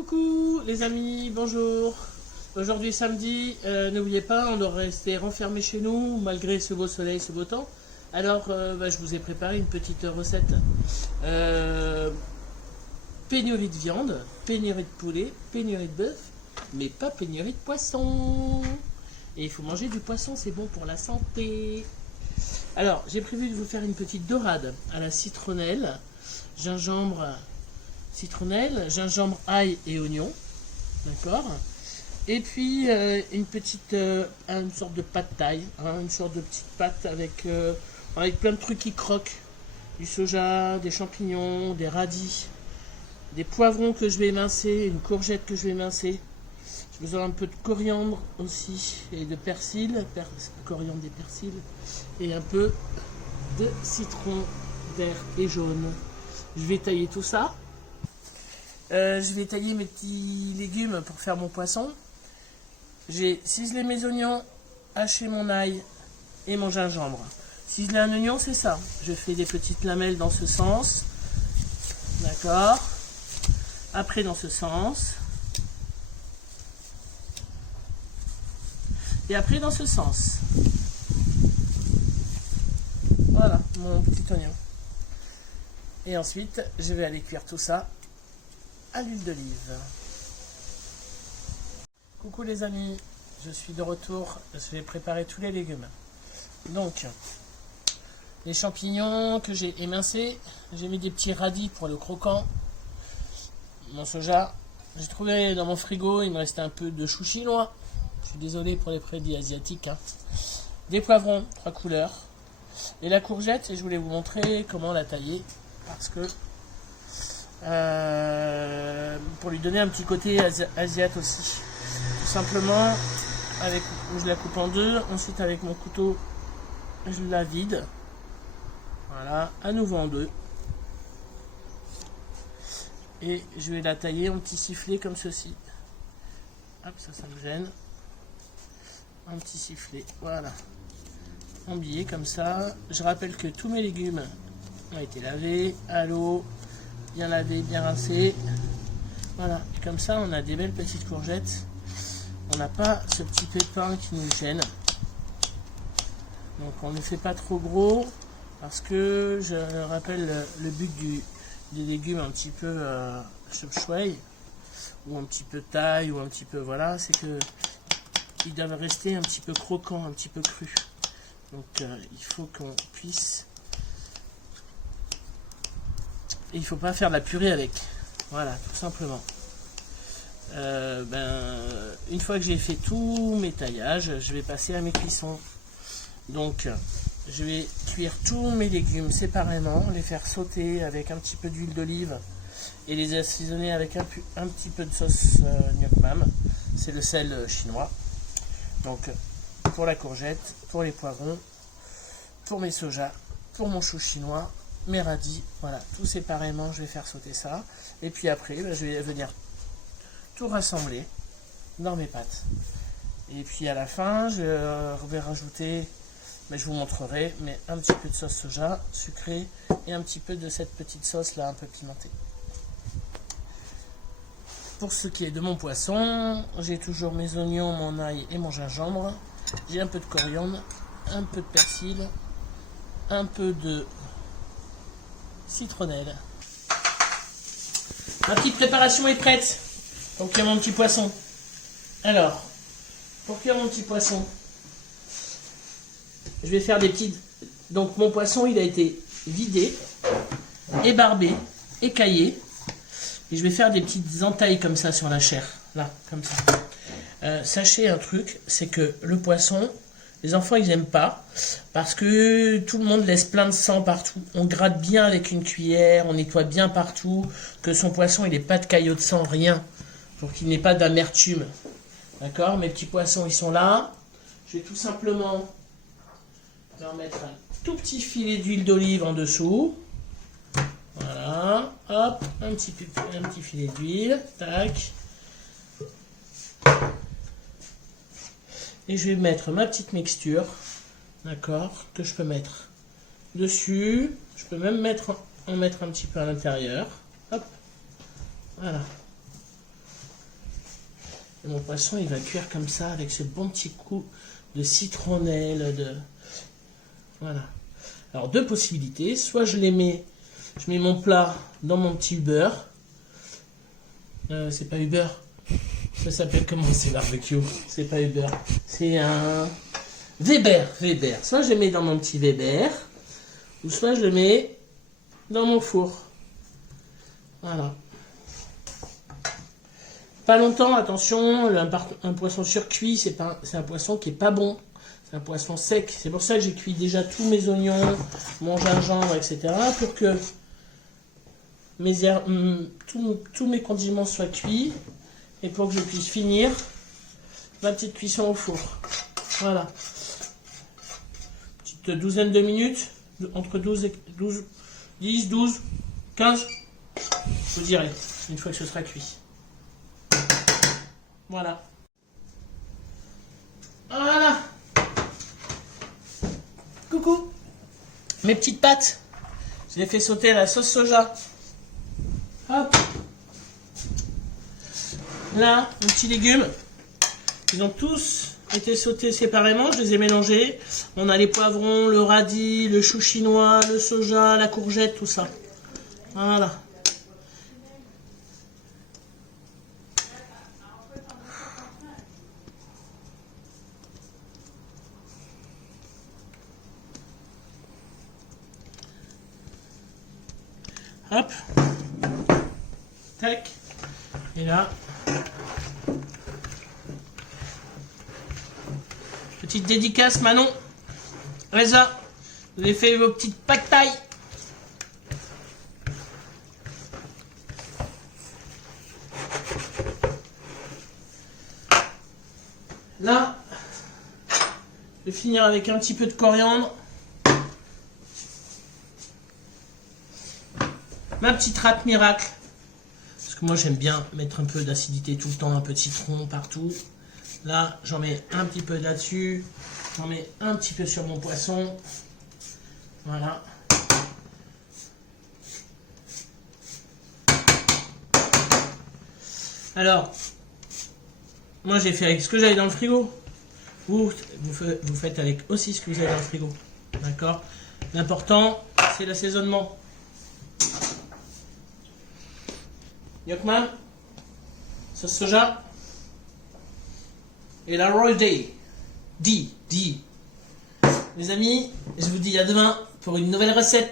Coucou les amis, bonjour. Aujourd'hui samedi, n'oubliez pas, on doit rester renfermé chez nous malgré ce beau soleil, ce beau temps. Alors je vous ai préparé une petite recette. Pénurie de viande, pénurie de poulet, pénurie de bœuf, mais pas pénurie de poisson. Et il faut manger du poisson, c'est bon pour la santé. Alors j'ai prévu de vous faire une petite dorade à la citronnelle, gingembre, ail et oignon, d'accord. Et puis une petite, une sorte de pâte thaï, hein, une sorte de petite pâte avec plein de trucs qui croquent, du soja, des champignons, des radis, des poivrons que je vais émincer, une courgette que je vais émincer. J'ai besoin un peu de coriandre aussi et de persil, coriandre et persil, et un peu de citron vert et jaune. Je vais tailler tout ça. Je vais tailler mes petits légumes pour faire mon poisson. J'ai ciselé mes oignons, haché mon ail et mon gingembre. Ciseler un oignon, c'est ça. Je fais des petites lamelles dans ce sens. D'accord. Après dans ce sens. Et après dans ce sens. Voilà mon petit oignon. Et ensuite, je vais aller cuire tout ça à l'huile d'olive. Coucou les amis, je suis de retour, je vais préparer tous les légumes. Donc, les champignons que j'ai émincés, j'ai mis des petits radis pour le croquant, mon soja, j'ai trouvé dans mon frigo, il me restait un peu de chou chinois, je suis désolé pour les produits asiatiques, hein. Des poivrons, 3 couleurs, et la courgette, et je voulais vous montrer comment la tailler, parce que pour lui donner un petit côté asiate aussi. Tout simplement, je la coupe en deux, ensuite avec mon couteau, je la vide. Voilà, à nouveau en deux. Et je vais la tailler en petits sifflets comme ceci. Hop, ça me gêne. Un petit sifflet, voilà. En billet comme ça. Je rappelle que tous mes légumes ont été lavés à l'eau, bien lavé, bien rincé. Voilà, et comme ça on a des belles petites courgettes. On n'a pas ce petit pépin qui nous gêne. Donc on ne fait pas trop gros parce que je rappelle le but des légumes un petit peu chouchouay ou un petit peu taille ou un petit peu voilà, c'est que ils doivent rester un petit peu croquants, un petit peu crus. Donc il faut qu'on puisse. Et il ne faut pas faire de la purée avec. Voilà, tout simplement. Une fois que j'ai fait tous mes taillages, je vais passer à mes cuissons. Donc, je vais cuire tous mes légumes séparément, les faire sauter avec un petit peu d'huile d'olive et les assaisonner avec un petit peu de sauce Nuoc Mam. C'est le sel chinois. Donc, pour la courgette, pour les poivrons, pour mes sojas, pour mon chou chinois, mes radis, voilà, tout séparément, je vais faire sauter ça. Et puis après, je vais venir tout rassembler dans mes pâtes. Et puis à la fin, je vais rajouter, mais je vous montrerai, mais un petit peu de sauce soja sucrée et un petit peu de cette petite sauce là, un peu pimentée. Pour ce qui est de mon poisson, j'ai toujours mes oignons, mon ail et mon gingembre. J'ai un peu de coriandre, un peu de persil, un peu de citronnelle. Ma petite préparation est prête pour cuire mon petit poisson. Alors, pour cuire mon petit poisson, je vais faire des petites. Donc mon poisson, il a été vidé, ébarbé, écaillé, et je vais faire des petites entailles comme ça sur la chair, là, comme ça. Sachez un truc, c'est que le poisson, les enfants ils aiment pas parce que tout le monde laisse plein de sang partout. On gratte bien avec une cuillère, on nettoie bien partout, que son poisson il n'ait pas de caillots de sang, rien, pour qu'il n'ait pas d'amertume. D'accord, mes petits poissons ils sont là. Je vais tout simplement leur mettre un tout petit filet d'huile d'olive en dessous. Voilà, hop, un petit filet d'huile, tac. Et je vais mettre ma petite mixture, d'accord, que je peux mettre dessus. Je peux même en mettre un petit peu à l'intérieur. Hop, voilà. Et mon poisson, il va cuire comme ça, avec ce bon petit coup de citronnelle, Voilà. Alors, deux possibilités. Soit je mets mon plat dans mon petit Uber. C'est pas Uber. Ça s'appelle comment c'est barbecue? C'est pas Uber. C'est un Weber. Soit je le mets dans mon petit Weber, ou soit je le mets dans mon four. Voilà. Pas longtemps, attention, un poisson surcuit, c'est un poisson qui est pas bon. C'est un poisson sec. C'est pour ça que j'ai cuit déjà tous mes oignons, mon gingembre, etc. pour que tous mes condiments soient cuits et pour que je puisse finir ma petite cuisson au four. Voilà. Petite douzaine de minutes, entre 10, 12, 15, je vous dirai, une fois que ce sera cuit. Voilà. Voilà. Coucou. Mes petites pâtes. Je les fais sauter à la sauce soja. Hop. Là, mes petits légumes. Ils ont tous été sautés séparément. Je les ai mélangés. On a les poivrons, le radis, le chou chinois, le soja, la courgette, tout ça. Voilà. Hop. Tac. Et là. Petite dédicace, Manon. Reza. Vous avez fait vos petites pâtes taille. Là. Je vais finir avec un petit peu de coriandre. Ma petite râpe miracle. Parce que moi j'aime bien mettre un peu d'acidité tout le temps, un peu de citron partout. Là, j'en mets un petit peu là-dessus. J'en mets un petit peu sur mon poisson. Voilà. Alors, moi j'ai fait avec ce que j'avais dans le frigo. Vous faites avec aussi ce que vous avez dans le frigo. D'accord? L'important, c'est l'assaisonnement. Yokman, sauce soja et la Roy Day. Mes amis, je vous dis à demain pour une nouvelle recette.